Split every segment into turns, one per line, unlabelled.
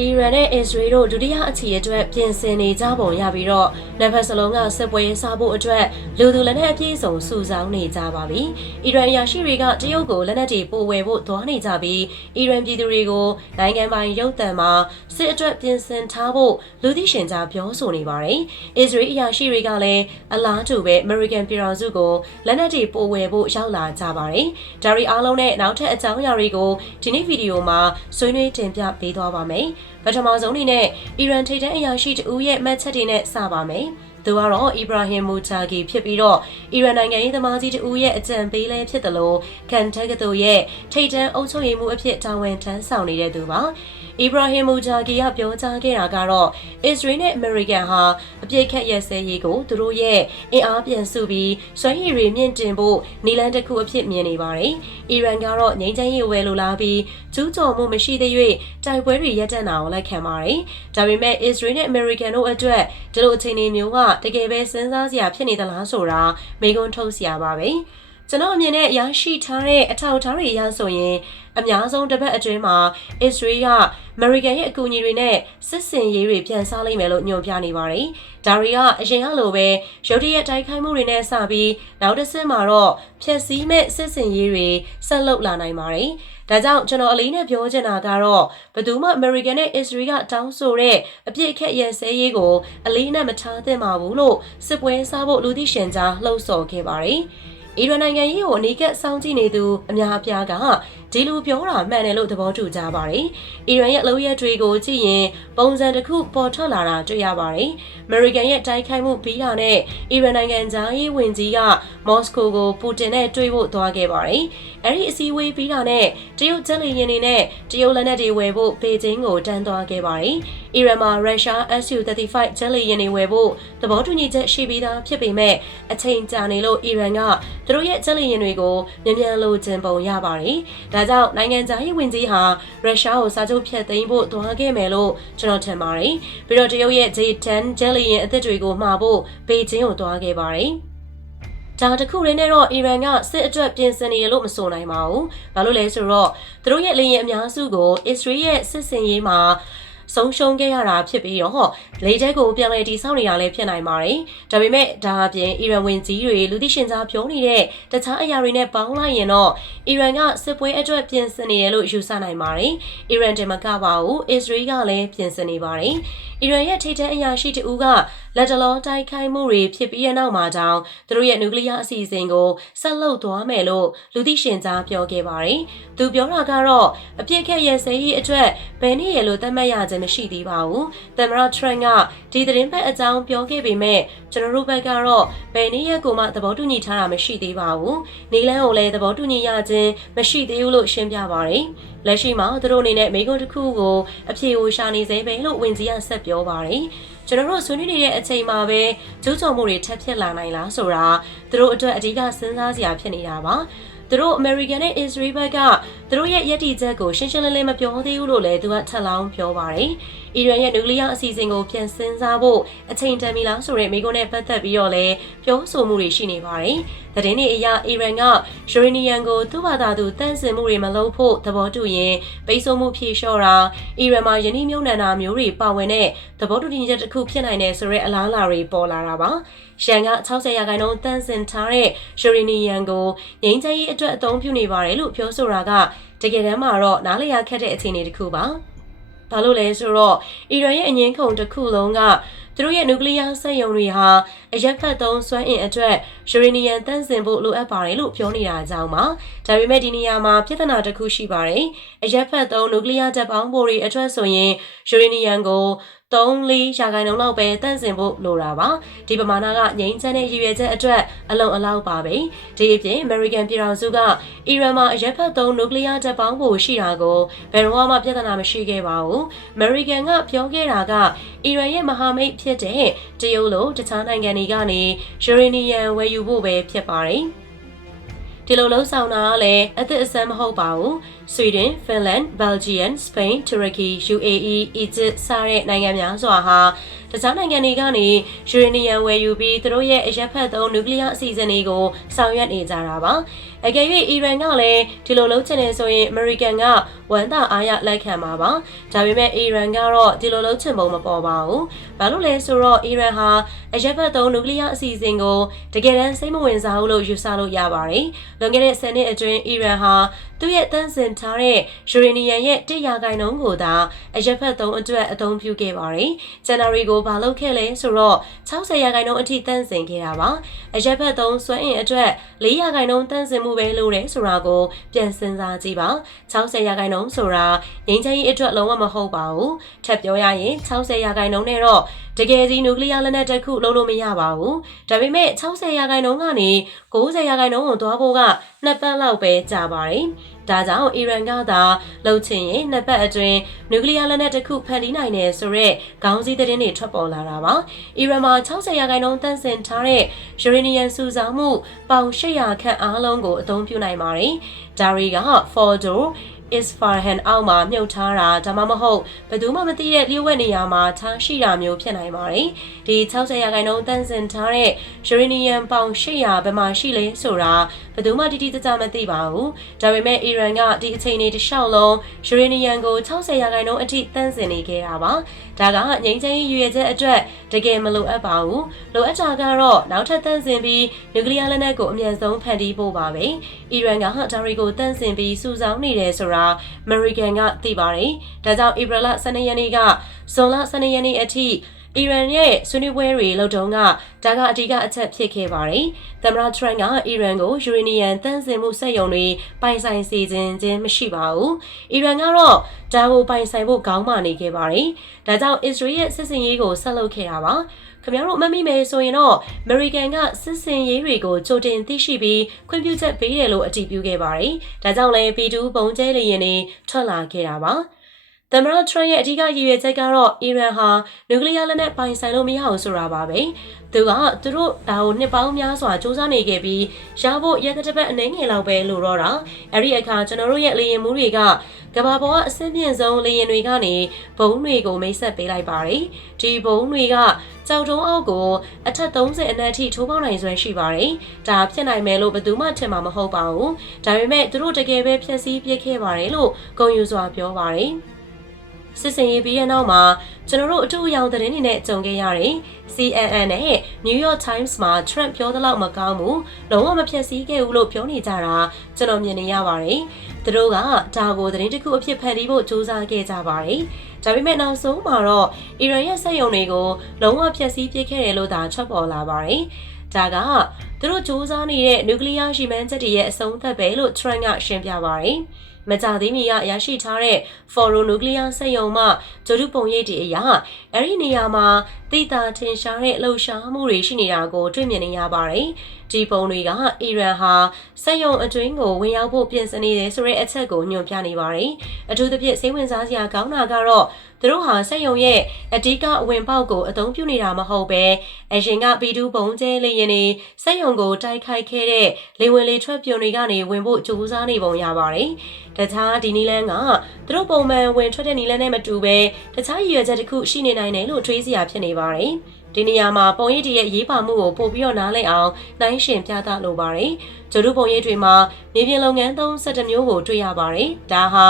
အီရန်နဲ့အစ္စရေးတို့ဒုတိယအချီအတွက်ပြင်ဆင်နေကြပုံရပြီးတော့နှစ်ဖက်စလုံးကစစ်ပွဲစားဖို့အတွက်လူသူလက်နက်အပြည့်စုံစုဆောင်းနေကြပါပြီ။အီရန်အရာရှိတွေကတရုတ်ကိုလက်နက်တွေပို့ဝယ်ဖို့သွားနေကြပြီးအီရန်ပြည်သူတွေကိုနိုင်ငံပိုင်ရုပ်သံမှာစစ်အတွက်ပြင်ဆင်ထားဖို့လူသိရှင်ကြားပြောဆိုနေပါတယ်။အစ္စရေးအရာရှိတွေကလည်းအလားတူပဲ American ပြည်တော်စုကိုလက်နက်တွေပို့ဝယ်ဖို့ရောက်လာကြပါတယ်။ဒါရီအားလုံးနဲ့နောက်ထပ်အကြောင်းအရာတွေကိုဒီနေ့ဗီဒီယိုမှာဆွေးနွေးတင်ပြပေးသွားပါမယ်။ပထမဆုံးအနေနဲ့အီရန်ထိပ်တန်းအရာရှိတဦးရဲ့မှတ်ချက်တွေနဲ့စပါမယ်။သူကတော့အီဘရာဟင်မူချာဂီဖြစ်ပြီးတော့အီရန်နိုင်ငံရေးသမားကြီးတဦးရဲ့အကြံပေးလဲဖြစ်တယ်လို့ကန်တက်ကတိုရဲ့ထိပ်တန်းအုပ်ချုပ်ရေးမှူးအဖြစ်တာဝန်ထမ်းဆောင်နေတဲ့သူပါ။အီဘရာဟင်မူဂျာဂီကပြောကြားခဲ့တာကတော့အစ္စရေးနဲ့အမေရိကန်ဟာအပြစ်ခတ်ရစဲရေးကိုသူတို့ရဲ့အင်အားပြန်စုပြီးဆွမ်းရည်တွေမြင့်တင်ဖို့နီလန်တစ်ခုအဖြစ်မြင်နေပါတယ်။အီရန်ကတော့ငြိမ်းချမ်းရေးဝယ်လိုလားပြီးကျူးကျော်မှုမရှိသေး၍တိုက်ပွဲတွေရပ်တန့်တာကိုလက်ခံပါတယ်။ဒါပေမဲ့အစ္စရေးနဲ့အမေရိကန်တို့အတွက်ဒီလိုအခြေအနေမျိုးကတကယ်ပဲစဉ်းစားစရာဖြစ်နေသလားဆိုတာမေးခွန်းထုတ်စရာပါပဲ။ ကျွန်တော်အမြင်နဲ့ရရှိထားတဲ့အထောက်အထားတွေအရဆိုရင်အများဆုံးတစ်ပတ်အတွင်းမှာအစ္စရေးကအမေရိကန်ရဲ့အကူအညီတွေနဲ့စစ်စင်ရေးတွေပြန်စားလိမ့်မယ်လို့ညွှန်ပြနေပါတယ်။ဒါတွေကအရင်ကလိုပဲရုတ်တရက်တိုက်ခိုက်မှုတွေနဲ့စပြီးနောက်တစ်ဆင့်မှာတော့ဖျက်ဆီးမဲ့စစ်စင်ရေးတွေဆက်လုပ်လာနိုင်ပါတယ်။ဒါကြောင့်ကျွန်တော်အလေးနဲ့ပြောချင်တာကတော့ဘယ်သူမှ American နဲ့ Israel ကတောင်းဆိုတဲ့အပြစ်အခက်ရစဲရေးကိုအလေးနဲ့မထားသင့်ပါဘူးလို့စစ်ပွဲစားဖို့လူသိရှင်ကြားလှုံ့ဆော်ခဲ့ပါတယ်။ အီရန်နိုင်ငံရေးကိုအနီးကပ်စောင့်ကြည့်နေသူအများအပြားက ဒီလိုပြောတာမှန်တယ်လို့သဘောတူကြပါတယ်။အီရန်ရဲ့အလုပ်ရက်တွေကိုကြည့်ရင်ပုံစံတစ်ခုပေါ်ထွက်လာတာတွေ့ရပါတယ်။ American ရဲ့တိုက်ခိုက်မှုပြီးတာနဲ့အီရန်နိုင်ငံသားရေးဝန်ကြီးကမော်စကိုကိုပူတင်နဲ့တွေ့ဖို့သွားခဲ့ပါတယ်။အဲဒီအစည်းအဝေးပြီးတာနဲ့တရုတ်ဂျက်လီယင်တွေနဲ့တရုတ်လက်နက်တွေဝယ်ဖို့ပေကျင်းကိုတန်းသွားခဲ့ပါတယ်။အီရန်မှာရုရှား Su-35 ဂျက်လီယင်တွေဝယ်ဖို့သဘောတူညီချက်ရှိပြီးသားဖြစ်ပေမဲ့အချိန်ကြာနေလို့အီရန်ကသူတို့ရဲ့ဂျက်လီယင်တွေကိုမြန်မြန်လိုချင်ပုံရပါတယ်။ဒါဒါကြောင့်နိုင်ငံခြားရေးဝန်ကြီးဟာရုရှားကိုစာချုပ်ဖြတ်သိမ်းဖို့သွားခဲ့မယ်လို့ကျွန်တော်ထင်ပါတယ်။ပြီးတော့တရုတ်ရဲ့ J10 Jellian အသစ်တွေကိုမှာဖို့ဘေကျင်းကိုသွားခဲ့ပါတယ်။ဒါတခုရင်းနဲ့တော့အီရန်ကစစ်အတွက်ပြင်ဆင်နေရလို့မဆိုနိုင်ပါဘူး။ဘာလို့လဲဆိုတော့သူတို့ရဲ့လေယာဉ်အများစုကိုအစ္စရေးရဲ့စစ်စင်ရေးမှာ ဆုံးရှုံးခဲ့ရတာဖြစ်ပြီးတော့လေတဲကိုပြန်လည်တည်ဆောက်နေတာလည်းဖြစ်နိုင်ပါတယ်။ဒါပေမဲ့ဒါအပြင်အီရန်ဝင်ကြီးတွေလူသိရှင်ကြားပြောနေတဲ့တခြားအရာတွေနဲ့ပေါင်းလိုက်ရင်တော့အီရန်ကစစ်ပွဲအတွက်ပြင်ဆင်နေတယ်လို့ယူဆနိုင်ပါတယ်။အီရန်တမကပါဘူးအစ္စရေးကလည်းပြင်ဆင်နေပါတယ်။အီရန်ရဲ့ထိပ်တန်းအရာရှိတဦးက လက်တလုံးတိုက်ခိုက်မှုတွေဖြစ်ပြီးတဲ့နောက်မှာတောင်သူတို့ရဲ့နျူကလ িয়ার အစီအစဉ်ကိုဆက်လုပ်သွားမယ်လို့လူသိရှင်ကြားပြောခဲ့ပါတယ်။သူပြောတာကတော့အပြစ်ခက်ရဲ့စေးကြီးအတွက်ဘယ်နည်းရလို့သတ်မှတ်ရခြင်းမရှိသေးပါဘူး။သမ္မတထရန့်ကဒီသတင်းဖက်အကြောင်းပြောခဲ့ပေမဲ့ကျွန်တော်တို့ဘက်ကတော့ဘယ်နည်းရကိုမှသဘောတူညီထားတာမရှိသေးပါဘူး။နေလန်းကိုလည်းသဘောတူညီရခြင်းမရှိသေးဘူးလို့ရှင်းပြပါတယ်။လက်ရှိမှာသူတို့အနေနဲ့မိကုန်းတစ်ခုကိုအပြေကိုရှာနေသေးပဲလို့ဝင်ကြီးကဆက်ပြောပါတယ်။ ကျွန်တော်တို့ဆွေးနွေးနေတဲ့အချိန်မှာပဲကျိုးချော်မှုတွေထပ်ဖြစ်လာနိုင်လားဆိုတာသူတို့အတွက်အဓိကစဉ်းစားစရာဖြစ်နေတာပါ။သူတို့ American နဲ့ Israel ဘက်ကသူတို့ရဲ့ယက်တီချက်ကိုရှင်းရှင်းလင်းလင်းမပြောသေးဘူးလို့လည်းသူကထပ်လောင်းပြောပါတယ်။အီရန်ရဲ့နျူကလ িয়ার အစီအစဉ်ကိုပြန်စဉ်းစားဖို့အချိန်တန်ပြီလားဆိုတဲ့မိကုန်းနဲ့ပတ်သက်ပြီးတော့လည်းပြောဆိုမှုတွေရှိနေပါတယ်။ သတင်းတွေအရအီရန်ကယူရေနီယံကိုသူ့ဘာသာသူတန့်စင်မှုတွေမလုပ်ဖို့သဘောတူရင်ပိတ်ဆို့မှုဖြေလျှော့တာအီရန်မှာယင်းနှမြုံနှံတာမျိုးတွေပါဝင်တဲ့သဘောတူညီချက်တစ်ခုဖြစ်နိုင်တယ်ဆိုတဲ့အလားအလာတွေပေါ်လာတာပါ။ရှန်က60ရာခိုင်နှုန်းတန့်စင်ထားတဲ့ယူရေနီယံကိုငိမ့်ချရေးအတွက်အသုံးပြုနေပါတယ်လို့ပြောဆိုတာကတကယ်တမ်းမှာတော့နားလည်ရခက်တဲ့အခြေအနေတစ်ခုပါ။ဘာလို့လဲဆိုတော့အီရန်ရဲ့အငင်းခုန်တစ်ခုလုံးက သူတို့ရဲ့နျူကလ িয়ার စက်ရုံတွေဟာအရက်ဖက်သုံးစွမ်းအင်အတွက်ယူရေနီယံတန့်စင်ဖို့လိုအပ်ပါတယ်လို့ပြောနေတာကြောင့်ပါဒါပေမဲ့ဒီနေရာမှာပြဿနာတစ်ခုရှိပါတယ်အရက်ဖက်သုံးနျူကလ িয়ার ဓာတ်ပေါင်းဖိုတွေအတွက်ဆိုရင်ယူရေနီယံကို 3-4ရာခိုင်နှုန်းလောက်ပဲတန့်စင်ဖို့လိုတာပါဒီပမာဏကငြိမ်းချမ်းတဲ့ရည်ရွယ်ချက်အတွက်အလုံးအလောက်ပါပဲဒီအပြင် American ပြည်ထောင်စုကအီရန်မှာအရက်ဖက်သုံးနျူကလ িয়ার ဓာတ်ပေါင်းဖိုရှိတာကိုဘယ်တော့မှပြဿနာမရှိခဲ့ပါဘူး American ကပြောခဲ့တာကအီရန်ရဲ့မဟာမိတ်ဖြစ်တဲ့တရုတ်လိုတခြားနိုင်ငံတွေကနေယူရေနီယံဝယ်ယူဖို့ပဲဖြစ်ပါတယ်ဒီလိုလှုံ့ဆော်တာကလည်းအသစ်အဆန်းမဟုတ်ပါဘူးဆွီဒင်၊ဖင်လန်၊ဘယ်လ်ဂျီယမ်၊စပိန်၊တူရကီ၊ UAE ၊အီဂျစ်စတဲ့နိုင်ငံများစွာဟာတခြားနိုင်ငံတွေကနေယူရေနီယံဝယ်ယူပြီးသူတို့ရဲ့အရက်ဖက်သုံးနျူကလ িয়ার အစီအစဉ်တွေကိုဆောင်ရွက်နေကြတာပါ။အကယ်၍အီရန်ကလည်းဒီလိုလုပ်ချင်နေဆိုရင်အမေရိကန်ကဝန်တာအားရလက်ခံမှာပါ။ဒါပေမဲ့အီရန်ကတော့ဒီလိုလုပ်ချင်ပုံမပေါ်ပါဘူး။ဘာလို့လဲဆိုတော့အီရန်ဟာအရက်ဖက်သုံးနျူကလ িয়ার အစီအစဉ်ကိုတကယ်တမ်းစိတ်မဝင်စားဘူးလို့ယူဆလို့ရပါတယ်။လွန်ခဲ့တဲ့10နှစ်အတွင်းအီရန်ဟာသူ့ရဲ့တန်းစင် ထားတဲ့ယူရေနီယံရဲ့1ရာခိုင်နှုန်းကိုသာအရက်ဖက်သုံးအတွက်အသုံးပြုခဲ့ပါတယ်။ဇန်နဝါရီကိုဘာလုပ်ခဲ့လဲဆိုတော့60ရာခိုင်နှုန်းအထိတန်းစင်ခဲ့တာပါ။အရက်ဖက်သုံးစွမ်းအင်အတွက်4ရာခိုင်နှုန်းတန်းစင်မှုပဲလို့တယ်ဆိုတာကိုပြန်စဉ်းစားကြည့်ပါ။60ရာခိုင်နှုန်းဆိုတာငင်းချင်ရေးအတွက်လုံးဝမဟုတ်ပါဘူး။ထပ်ပြောရရင်60ရာခိုင်နှုန်းနဲ့တော့တကယ်ကြီးနျူကလ িয়ার လက်နက်တစ်ခုလုံးလို့မရပါဘူး။ဒါပေမဲ့60ရာခိုင်နှုန်းကနေ90ရာခိုင်နှုန်းကိုသွားဖို့ကနှစ်ပတ်လောက်ပဲကြာပါတယ်။ဒါကြောင့်အီရန်ကသာလှုပ်ချင်ရင်နှစ်ပတ်အတွင်းနျူကလ িয়ার လက်နက်တစ်ခုဖန်တီးနိုင်တယ်ဆိုတော့ခေါင်းစည်းသတင်းတွေထွက်ပေါ်လာတာပါ။အီရန်မှာ60ရာခိုင်နှုန်းတန့်စင်ထားတဲ့ယူရေနီယံစုဆောင်းမှုပေါင်800ခန့်အားလုံးကိုအသုံးပြုနိုင်ပါတယ်။ဒါတွေက Fordo Isfahan အောက်မှာမြုပ်ထားတာဒါမှမဟုတ်ဘယ်သူမှမသိတဲ့လျှို့ဝှက်နေရာမှာထားရှိတာမျိုးဖြစ်နိုင်ပါတယ်။ဒီ60ရာခိုင်နှုန်းတန်းစင်ထားတဲ့ယူရေနီယံပေါင်800ဘယ်မှာရှိလဲဆိုတာဘယ်သူမှတိတိကျကျမသိပါဘူး။ဒါပေမဲ့အီရန်ကဒီအချိန်လေးတစ်လျှောက်လုံးယူရေနီယံကို60ရာခိုင်နှုန်းအထိတန်းစင်နေခဲ့တာပါ။ဒါကငိမ့်ချမ်းရွေချက်အတွက်တကယ်မလိုအပ်ပါဘူး။လိုအပ်တာကတော့နောက်ထပ်တန်းစင်ပြီးနျူကလ িয়ার လက်နက်ကိုအမြန်ဆုံးဖန်တီးဖို့ပါပဲ။အီရန်ကဒါတွေကိုတန်းစင်ပြီးစုဆောင်းနေတယ်ဆိုတာအမေရိကန်ကသိပါတယ်။ဒါကြောင့်ဧပြီလ12ရက်နေ့ကဇွန်လ12ရက်နေ့အထိ အီရန်ရဲ့ဆွေးနွေးပွဲတွေလုပ်တုန်းကဒါကအဓိကအချက်ဖြစ်ခဲ့ပါတယ်။သမ္မတထရန့်ကအီရန်ကိုယူရေနီယံတန့်စင်မှုစက်ရုံတွေပိုင်ဆိုင်စေခြင်းချင်းမရှိပါဘူး။အီရန်ကတော့ဒါကိုပိုင်ဆိုင်ဖို့ခေါင်းမာနေခဲ့ပါတယ်။ဒါကြောင့်အစ္စရေးရဲ့စစ်စင်ရေးကိုဆက်လုပ်ခဲ့တာပါ။ခင်ဗျားတို့မမိမယ်ဆိုရင်တော့အမေရိကန်ကစစ်စင်ရေးတွေကိုကြိုတင်သိရှိပြီးခွင့်ပြုချက်ပေးတယ်လို့အတည်ပြုခဲ့ပါတယ်။ဒါကြောင့်လည်း P2 ပုံကျဲလေရင်တွေထွက်လာခဲ့တာပါ။ သမ္မတထရန့်ရဲ့အဓိကရည်ရွယ်ချက်ကတော့အီရန်ဟာနျူကလ িয়ার လက်နက်ပိုင်ဆိုင်လို့မရအောင်ဆိုတာပါပဲ။သူကသူတို့ဒါကိုနှစ်ပေါင်းများစွာစူးစမ်းနေခဲ့ပြီးရဖို့ရက်တစ်ပတ်အနေငယ်လောက်ပဲလိုတော့တာ။အဲ့ဒီအခါကျွန်တော်တို့ရဲ့လေရင်မှုတွေကကဘာပေါ်ကအဆင့်မြင့်ဆုံးလေရင်တွေကနေဘုံတွေကိုမိတ်ဆက်ပေးလိုက်ပါတယ်။ဒီဘုံတွေကကြောက်တုံးအောက်ကိုအထက်30အနက်အထိထိုးပေါက်နိုင်စွမ်းရှိပါတယ်။ဒါဖြစ်နိုင်မယ်လို့ဘယ်သူမှထင်မှာမဟုတ်ပါဘူး။ဒါပေမဲ့သူတို့တကယ်ပဲဖြည့်ဆည်းပြစ်ခဲ့ပါတယ်လို့ဂုံယူစွာပြောပါတယ်။ စစ်စင်ရေးပြီးတဲ့နောက်မှာကျွန်တော်တို့အထူးအယောင်သတင်းတွေနဲ့ကြုံခဲ့ရတယ်။ CNN နဲ့ New York Times မှာ Trump ပြောသလောက်မကောင်းဘူး။လုံးဝမဖြတ်စည်းခဲ့ဘူးလို့ပြောနေကြတာကျွန်တော်မြင်နေရပါတယ်။သူတို့ကဒါကိုသတင်းတစ်ခုအဖြစ်ဖန်တီးဖို့ကြိုးစားခဲ့ကြပါတယ်။ဒါပေမဲ့နောက်ဆုံးမှာတော့အီရန်ရဲ့စက်ရုံတွေကိုလုံးဝဖျက်ဆီးပစ်ခဲ့တယ်လို့သာချက်ပေါ်လာပါတယ်။ ဒါကသူတို့စ조사နေတဲ့နျူကလ িয়ার ရှိမှန်းချက်တွေရဲ့အဆုံးသတ်ပဲလို့ Trump ကရှင်းပြပါတယ်။မကြသေးမီကရရှိထားတဲ့ Foro Nuclear စက်ရုံမှဂျိုဒုပုံရိပ်တွေအရအဲ့ဒီနေရာမှာတိတာထင်ရှားတဲ့လှုပ်ရှားမှုတွေရှိနေတာကိုတွေ့မြင်နေရပါတယ်။ဒီပုံတွေကအီရန်ဟာစက်ရုံအတွင်းကိုဝင်ရောက်ဖို့ပြင်ဆင်နေတယ်ဆိုတဲ့အချက်ကိုညွှန်ပြနေပါတယ်။အထူးသဖြင့်စိတ်ဝင်စားစရာကောင်းတာကတော့ သူတို့ဟာစက်ရုံရဲ့အဓိကအဝင်ပေါက်ကိုအသုံးပြုနေတာမဟုတ်ပဲအရင်ကပီတူးပုံကျဲလေရင်နေစက်ရုံကိုတိုက်ခိုက်ခဲ့တဲ့လေဝင်လေထွက်ပြုံတွေကနေဝင်ဖို့ကြိုးစားနေပုံရပါတယ်။တခြားဒီနီလန်းကသူတို့ပုံမှန်ဝင်ထွက်တဲ့နီလန်းနဲ့မတူပဲတခြားရည်ရွယ်ချက်တစ်ခုရှိနေနိုင်တယ်လို့တွေးစရာဖြစ်နေပါတယ်။ဒီနေရာမှာပုံရိပ်တရဲ့ရေးပါမှုကိုပို့ပြီးတော့နားလည်အောင်နိုင်ရှင်ပြသလိုပါတယ်။ ဂျိုဒုပုံရိပ်တွေမှာမြေပြင်လုပ်ငန်းသုံး17မျိုးကိုတွေ့ရပါတယ်။ဒါဟာ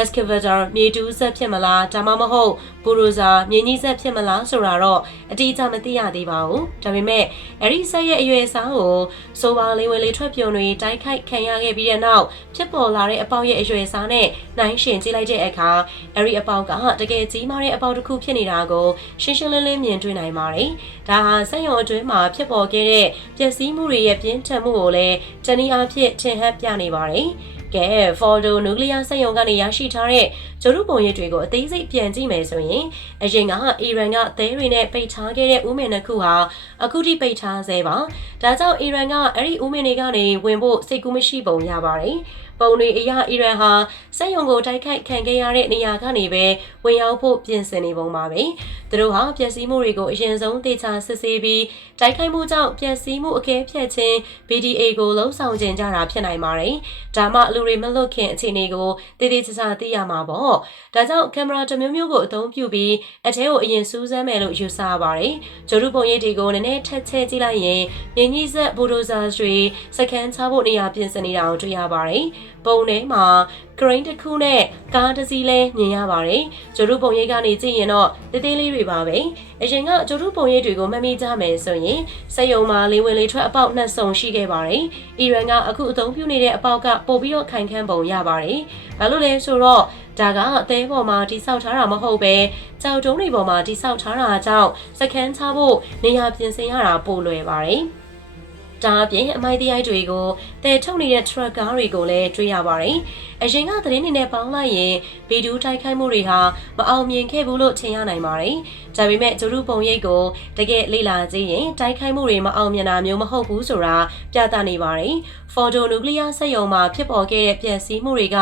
excavator မြေတူးဆက်ဖြစ်မလားဒါမှမဟုတ် bulldozer မြေကြီးဆက်ဖြစ်မလားဆိုတာတော့အတိအကျမသိရသေးပါဘူး။ဒါပေမဲ့အဲ့ဒီဆက်ရဲ့အရွယ်အစားကိုဆိုပါလေးဝဲလေးထွက်ပြုံတွေတိုက်ခိုက်ခံရခဲ့ပြီးတဲ့နောက်ဖြစ်ပေါ်လာတဲ့အပေါက်ရဲ့အရွယ်အစားနဲ့နိုင်ရှင်ကြည့်လိုက်တဲ့အခါအဲ့ဒီအပေါက်ကတကယ်ကြီးမားတဲ့အပေါက်တစ်ခုဖြစ်နေတာကိုရှင်းရှင်းလင်းလင်းမြင်တွေ့နိုင်ပါတယ်။ဒါဟာစက်ရုံအတွင်းမှာဖြစ်ပေါ်ခဲ့တဲ့ပျက်စီးမှုတွေရဲ့ပြင်းထန်မှုကိုလည်း တနည်းအားဖြင့်ထင်ဟပ်ပြနေပါတယ်။ကဲ Fordo နျူကလ িয়ার စက်ရုံကနေရရှိထားတဲ့ဂျိုရုပုံရိပ်တွေကိုအသေးစိတ်ပြန်ကြည့်မယ်ဆိုရင်အရင်ကအီရန်ကသဲတွေနဲ့ပိတ်ထားခဲ့တဲ့ဥမင်နှစ်ခုဟာအခုထိပိတ်ထားဆဲပါ။ဒါကြောင့်အီရန်ကအဲ့ဒီဥမင်တွေကနေဝင်ဖို့စိတ်ကူးမရှိပုံရပါတယ်။ပုံတွေအရအီရန်ဟာစက်ရုံကိုတိုက်ခိုက်ခံခဲ့ရတဲ့နေရာကနေပဲဝင်ရောက်ဖို့ပြင်ဆင်နေပုံပါပဲ။သူတို့ဟာပျက်စီးမှုတွေကိုအရင်ဆုံးတေချာစစ်ဆေးပြီးတိုက်ခိုက်မှုကြောင့်ပျက်စီးမှုအကဲဖြတ်ခြင်း BDA ကိုလှုံ့ဆော်ခြင်းကြတာဖြစ်နိုင်ပါတယ်။ဒါမှလူတွေမလွတ်ခင်အခြေအနေကိုတည်တည်ချာချာသိရမှာပေါ့။ဒါကြောင့်ကင်မရာတစ်မျိုးမျိုးကိုအသုံးပြုပြီးအထဲကိုအရင်စူးစမ်းမယ်လို့ယူဆရပါတယ်။ဂျိုရုပုံရိပ်တွေကိုနည်းနည်းထက်ချဲကြည့်လိုက်ရင်မြင်းကြီးဆက်ဘူဒိုဇာတွေစကန်ချဖို့နေရာပြင်ဆင်နေတာကိုတွေ့ရပါတယ်။ပုံထဲမှာဂရိန်းတစ်ခုနဲ့ကားတစ်စီးလဲမြင်ရပါတယ်။ဂျိုရုပုံရိပ်ကနေကြည့်ရင်တော့တေးသေးလေးတွေပါပဲ။အရင်ကဂျိုရုပုံရိပ်တွေကိုမှတ်မိကြမယ်ဆိုရင်စက်ယုံမှာလေးဝင်လေးထွက်အပေါက်နှစ်စုံရှိခဲ့ပါတယ်။အီရန်ကအခုအသုံးပြုနေတဲ့အပေါက်ကပို့ပြီးတော့ခိုင်ခန့်ပုံရပါတယ်။ဘာလို့လဲဆိုတော့ဒါကအသေးပေါ်မှာတိဆောက်ထားတာမဟုတ်ပဲကြောက်တုံးတွေပေါ်မှာတိဆောက်ထားတာကြောင့်စကန်ချဖို့နေရာပြင်ဆင်ရတာပိုလွယ်ပါတယ်။ ဒါအပြင်အမိုက်တရားတွေကိုတည်ထုတ်နေတဲ့ truck ကားတွေကိုလည်းတွေ့ရပါတယ်။အရင်ကသတင်းတွေနဲ့ပေါင်းလိုက်ရင်ဗီဒူးတိုက်ခိုက်မှုတွေဟာမအောင်မြင်ခဲ့ဘူးလို့ထင်ရနိုင်ပါတယ်။ဒါပေမဲ့ဂျိုရုပုံရိပ်ကိုတကယ်လေ့လာကြည့်ရင်တိုက်ခိုက်မှုတွေမအောင်မြင်တာမျိုးမဟုတ်ဘူးဆိုတာပြသနေပါတယ်။ Fordo Nuclear စက်ရုံမှာဖြစ်ပေါ်ခဲ့တဲ့ပျက်စီးမှုတွေက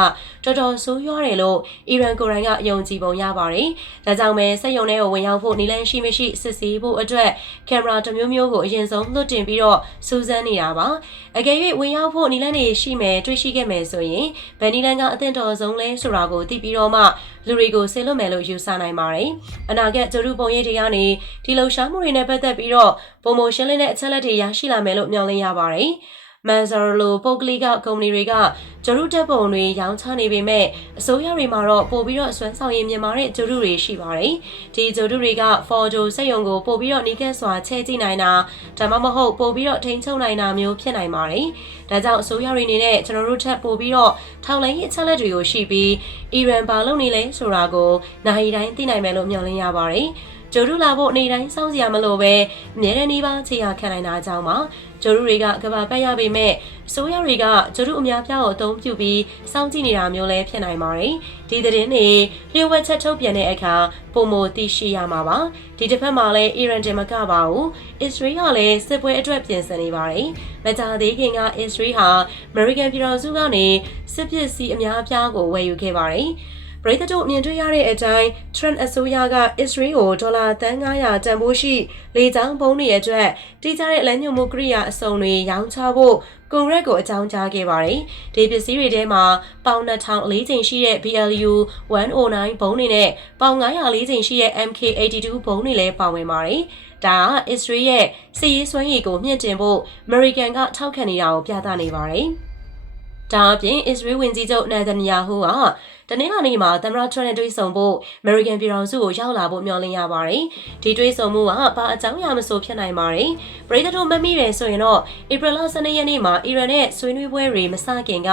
တော်တော်ဆိုးရွားတယ်လို့အီရန်ကိုရိုင်းကအယုံကြည်ပုံရပါတယ်။ဒါကြောင့်ပဲစက်ရုံထဲကိုဝင်ရောက်ဖို့နီလန်းရှိမရှိစစ်ဆေးဖို့အတွက်ကင်မရာတစ်မျိုးမျိုးကိုအရင်ဆုံးလွှတ်တင်ပြီးတော့စူးစမ်းနေတာပါ။အကယ်၍ဝင်ရောက်ဖို့နီလန်းတွေရှိမယ်တွေ့ရှိခဲ့မယ်ဆိုရင်ဘယ်နီလန်းကအသင့်တော်ဆုံးလဲဆိုတာကိုသိပြီးတော့မှလူတွေကိုဆေလွတ်မယ်လို့ယူဆနိုင်ပါတယ်။အနာဂတ်ဂျိုရုပုံရိပ်တွေကနေဒီလှုပ်ရှားမှုတွေနဲ့ပတ်သက်ပြီးတော့ပုံမရှင်းလင်းတဲ့အချက်လက်တွေရရှိလာမယ်လို့မျှော်လင့်ရပါတယ်။ မန်ဇာလိုပုတ်ကလေးကကုမ္ပဏီတွေကဂျရုတက်ပုံတွေရောင်းချနေပေမဲ့အစိုးရတွေမှာတော့ပို့ပြီးတော့အစွမ်းဆောင်ရည်မြင်မာတဲ့ဂျရုတွေရှိပါတယ်။ဒီဂျရုတွေက Fordo စက်ရုံကိုပို့ပြီးတော့နီးကပ်စွာချဲကြည့်နိုင်တာဒါမှမဟုတ်ပို့ပြီးတော့ထိန်းချုပ်နိုင်တာမျိုးဖြစ်နိုင်ပါတယ်။ဒါကြောင့်အစိုးရတွေအနေနဲ့ကျွန်တော်တို့ထပ်ပို့ပြီးတော့ထောက်လိုင်းရေးအချက်လက်တွေကိုရှိပြီးအီရန်ဘာလုပ်နေလဲဆိုတာကိုနိုင်တိုင်းသိနိုင်မယ်လို့မျှော်လင့်ရပါတယ်။ ဂျိုရုလာဖို့နေတိုင်းစောင့်စရာမလိုပဲအမြဲတမ်းနေပါခြေရခံနိုင်တာကြောင့်ပါဂျိုရုတွေကကဘာပတ်ရပေမဲ့အစိုးရတွေကဂျိုရုအများပြားကိုအသုံးပြုပြီးစောင့်ကြည့်နေတာမျိုးလည်းဖြစ်နိုင်ပါတယ်ဒီသတင်းတွေလျှို့ဝှက်ချက်ထုတ်ပြန်တဲ့အခါပုံမသိရှိရမှာပါဒီတစ်ဖက်မှာလည်းအီရန်တင်မကပါဘူးအစ္စရေးကလည်းစစ်ပွဲအတွက်ပြင်ဆင်နေပါတယ်မကြသေးခင်ကအစ္စရေးဟာအမေရိကန်ပြည်ထောင်စုကနေစစ်ပစ္စည်းအများအပြားကိုဝယ်ယူခဲ့ပါတယ် ပရိသတ်တို့မြင်တွေ့ရတဲ့အတိုင်း Trump အစိုးရက Israel ကိုဒေါ်လာတန်900တန်ဖိုးရှိလေကြောင်းပုံးတွေအတွက်တိကျတဲ့လမ်းညွှန်မှုကိရိယာအစုံတွေရောင်းချဖို့ကွန်ရက်ကိုအကြောင်းကြားခဲ့ပါတယ်။ဒီပစ္စည်းတွေထဲမှာပေါင်2000အလေးချိန်ရှိတဲ့ BLU 109ဘုံးတွေနဲ့ပေါင်900လေးချိန်ရှိတဲ့ MK82 ဘုံးတွေလည်းပါဝင်ပါတယ်။ဒါက Israel ရဲ့စစ်ရေးစွမ်းရည်ကိုမြင့်တင်ဖို့ American ကထောက်ခံနေတာကိုပြသနေပါတယ်။ဒါအပြင် Israel ဝန်ကြီးချုပ်နယ်ဒန်ယာဟူက တနင်္လာနေ့မှာသမ္မတထရန့်နဲ့တွေ့ဆုံဖို့ American ပြည်ထောင်စုကိုရောက်လာဖို့မျှော်လင့်ရပါတယ်။ဒီတွေ့ဆုံမှုကဘာအကြောင်းအရာမဆိုဖြစ်နိုင်ပါတယ်။ပရိသတ်တို့မမိရဆိုရင်တော့ဧပြီလ12ရက်နေ့မှာအီရန်နဲ့ဆွေးနွေးပွဲတွေမစခင်က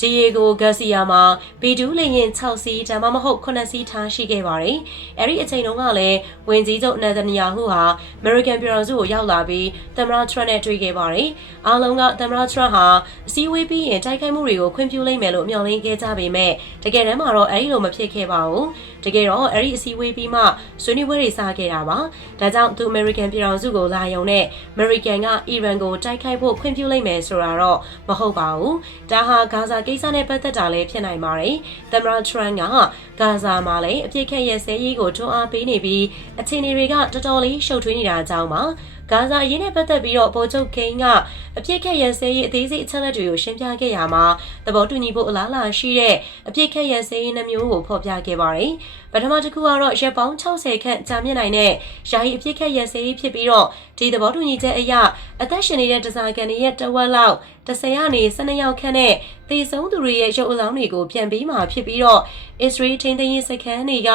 ဒီယေဂိုဂါစီယာမှာဘီဒူးလေရင်6စီးဒါမှမဟုတ်9စီးထားရှိခဲ့ပါတယ်။အဲဒီအချိန်တုန်းကလည်းဝင်ကြီးချုပ်နယ်ဒန်နီယာဟုဟာအမေရိကန်ပြည်ထောင်စုကိုရောက်လာပြီးသမ္မတထရန့်နဲ့တွေ့ခဲ့ပါတယ်။အားလုံးကသမ္မတထရန့်ဟာအစည်းအဝေးပြီးရင်တိုက်ခိုက်မှုတွေကိုခွင့်ပြုလိုက်မယ်လို့မျှော်လင့်ခဲ့ကြပေမဲ့တကယ်တမ်းမှာတော့အဲဒီလိုမဖြစ်ခဲ့ပါဘူး။တကယ်တော့အဲဒီအစည်းအဝေးပြီးမှဆွေးနွေးပွဲတွေစခဲ့တာပါ။ဒါကြောင့်သူအမေရိကန်ပြည်ထောင်စုကိုလာရုံနဲ့အမေရိကန်ကအီရန်ကိုတိုက်ခိုက်ဖို့ခွင့်ပြုလိုက်မယ်ဆိုတာတော့မဟုတ်ပါဘူး။ဒါဟာဂါဇာကိစ္စနဲ့ပတ်သက်တာလည်းဖြစ်နိုင်ပါတယ်။သမ္မတထရန့်ကဂါဇာမှာလည်းအပြစ်ခက်ရဲ့ဆဲရေးကိုတွန်းအားပေးနေပြီးအခြေအနေတွေကတော်တော်လေးရှုပ်ထွေးနေတာကြောင့်ပါဂါဇာအရေးနဲ့ပတ်သက်ပြီးတော့ဗိုလ်ချုပ်ကိန်းကအပြစ်ခက်ရန်စဲရေးအသေးစိတ်အချက်လက်တွေကိုရှင်းပြခဲ့ရမှာသဘောတူညီဖို့အလားအလာရှိတဲ့အပြစ်ခက်ရန်စဲရေးနှမျိုးကိုဖော်ပြခဲ့ပါတယ်။ပထမတစ်ခုကတော့ရက်ပေါင်း60ခန့်ကြာမြင့်နိုင်တဲ့ယာယီအပြစ်ခက်ရန်စဲရေးဖြစ်ပြီးတော့ ဒီသဘောတူညီချက်အရအသက်ရှင်နေတဲ့ဒဇာကန်တွေရဲ့တဝက်လောက်10ကနေ12ယောက်ခန့်နဲ့သေဆုံးသူတွေရဲ့ရုပ်အလောင်းတွေကိုပြန်ပေးမှာဖြစ်ပြီးတော့ Israel ထိန်းသိမ်းရေးစခန်းတွေက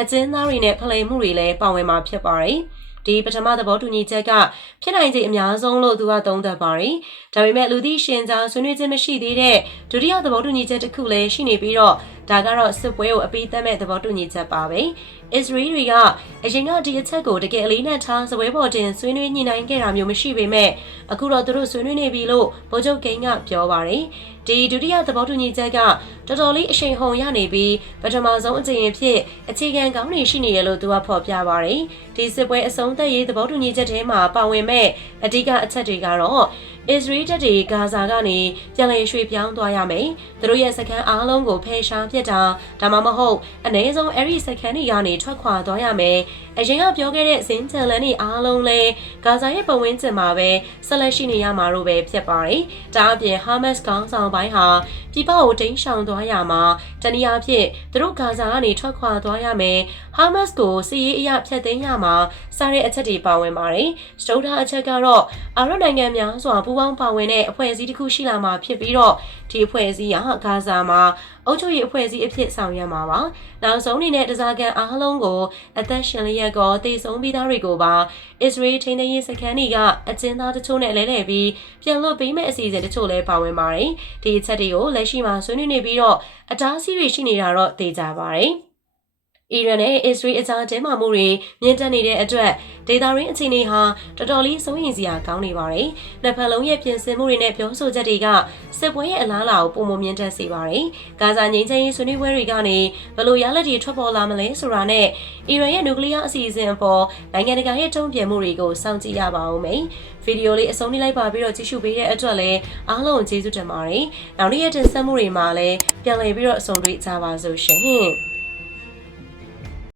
အကျဉ်းသားတွေနဲ့ဖလှယ်မှုတွေလည်းပါဝင်မှာဖြစ်ပါတယ်။ ဒီပထမသဘောတူညီချက်ကဖြစ်နိုင်ခြေအများဆုံးလို့သူကသုံးသပ်ပါတယ်။ဒါပေမဲ့လူသိရှင်ကြားဆွေးနွေးခြင်းမရှိသေးတဲ့ဒုတိယသဘောတူညီချက်တစ်ခုလည်းရှိနေပြီးတော့ဒါကတော့စစ်ပွဲကိုအပိသက်မဲ့သဘောတူညီချက်ပါပဲ။ Israel တွေကအရင်ကဒီအချက်ကိုတကယ်အလေးနက်ထားစပွဲပေါ်တင်ဆွေးနွေးညှိနှိုင်းခဲ့တာမျိုးမရှိပေမဲ့အခုတော့သူတို့ဆွေးနွေးနေပြီလို့ဗိုလ်ချုပ်ကိန်းကပြောပါတယ်။ ဒီဒုတိယသဘောတူညီချက်ကတော်တော်လေးအရှိန်ဟုန်ရနေပြီးပထမဆုံးအကြိမ်အဖြစ်အခြေခံကောင်းနေရှိနေရလို့သူကဖော်ပြပါတယ်။ဒီစစ်ပွဲအဆုံးသတ်ရေးသဘောတူညီချက်ထဲမှာပါဝင်မဲ့အဓိကအချက်တွေကတော့အစ္စရေးတပ်တွေဂါဇာကနေပြန်လည်ရွှေ့ပြောင်းသွားရမယ်။သူတို့ရဲ့စခန်းအားလုံးကိုဖယ်ရှားပစ်တာဒါမှမဟုတ်အ ਨੇ ဆုံးအဲ့ဒီစခန်းတွေကနေထွက်ခွာသွားရမယ်။အရင်ကပြောခဲ့တဲ့ဇင်းချန်လန်တွေအားလုံးလဲဂါဇာရဲ့ပတ်ဝန်းကျင်မှာပဲဆက်လက်ရှိနေရမှာလို့ပဲဖြစ်ပါတယ်။ဒါအပြင်ဟာမတ်စ်ခေါင်းဆောင်ပိုင်းဟာပြည်ပကိုတိမ်းရှောင်သွားရမှာတနည်းအားဖြင့်သူတို့ဂါဇာကနေထွက်ခွာသွားရမယ်။ဟာမတ်စ်ကိုစီးရေးအရာဖျက်သိမ်းရမှာစားတဲ့အချက်တွေပါဝင်ပါတယ်။စတုထားအချက်ကတော့အာရနိုင်ငံများစွာပူးပေါင်းပါဝင်တဲ့အဖွဲ့အစည်းတစ်ခုရှိလာမှာဖြစ်ပြီးတော့ဒီအဖွဲ့အစည်းဟာဂါဇာမှာအုပ်ချုပ်ရေးအဖွဲ့အစည်းအဖြစ်ဆောင်ရွက်မှာပါ။နောက်ဆုံးအနေနဲ့တစားကန်အားလုံးကိုအသက်ရှင်လျက်ကောတည်ဆုံးပြီးသားတွေကိုပါအစ္စရေးထိန်းသိမ်းရေးစခန်းတွေကအကျဉ်းသားတချို့နဲ့လဲလှယ်ပြီးပြန်လွတ်ပေးမဲ့အစီအစဉ်တချို့လည်းပါဝင်ပါတယ်။ဒီအချက်တွေကိုလက်ရှိမှာဆွေးနွေးနေပြီးတော့အတားအဆီးတွေရှိနေတာတော့သိကြပါတယ်။ အီရန်နဲ့အစ္စရေးအကြားတဲမာမှုတွေမြင့်တက်နေတဲ့အတွက်ဒေတာရင်းအခြေအနေဟာတော်တော်လေးစိုးရိမ်စရာကောင်းနေပါတယ်။နှစ်ဖက်လုံးရဲ့ပြင်ဆင်မှုတွေနဲ့ပြောဆိုချက်တွေကစစ်ပွဲရဲ့အလားအလာကိုပုံမမြင့်တက်စေပါတယ်။ဂါဇာငြိမ်းချမ်းရေးဆွေးနွေးပွဲတွေကနေဘယ်လိုရလဒ်တွေထွက်ပေါ်လာမလဲဆိုတာနဲ့အီရန်ရဲ့နျူကလ িয়ার အစီအစဉ်အပေါ်နိုင်ငံတကာရဲ့တုံ့ပြန်မှုတွေကိုစောင့်ကြည့်ရပါဦးမယ်။ဗီဒီယိုလေးအဆုံးထိလိုက်ပါပြီးတော့ကြည့်ရှုပေးတဲ့အတွက်လည်းအားလုံးကျေးဇူးတင်ပါတယ်။နောက်နေ့ရက်တင်ဆက်မှုတွေမှာလည်းပြန်လည်ပြီးတော့အဆုံးတွေ့ကြပါစို့ရှင်။